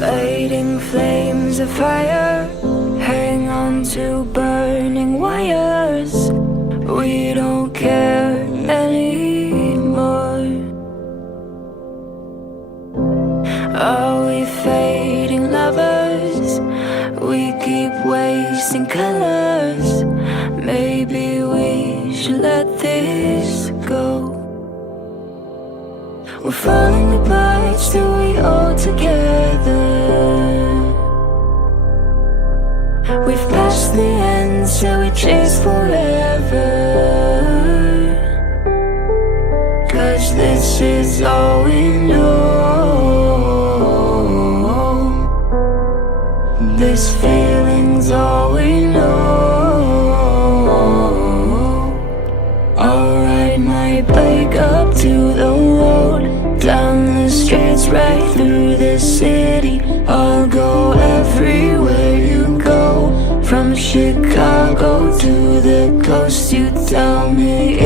Fading flames of fire, hang on to burning wires. We don't care anymore. Are we fading lovers? We keep wasting colors. Maybe we should let this go. We're falling apart, still we all together. We've passed the end, so we chase forever. 'Cause this is all we know. This feeling's all we know. I'll ride my bike up to the road, down the streets, right through the city. I'll go everywhere you go, from Chicago to the coast. You tell me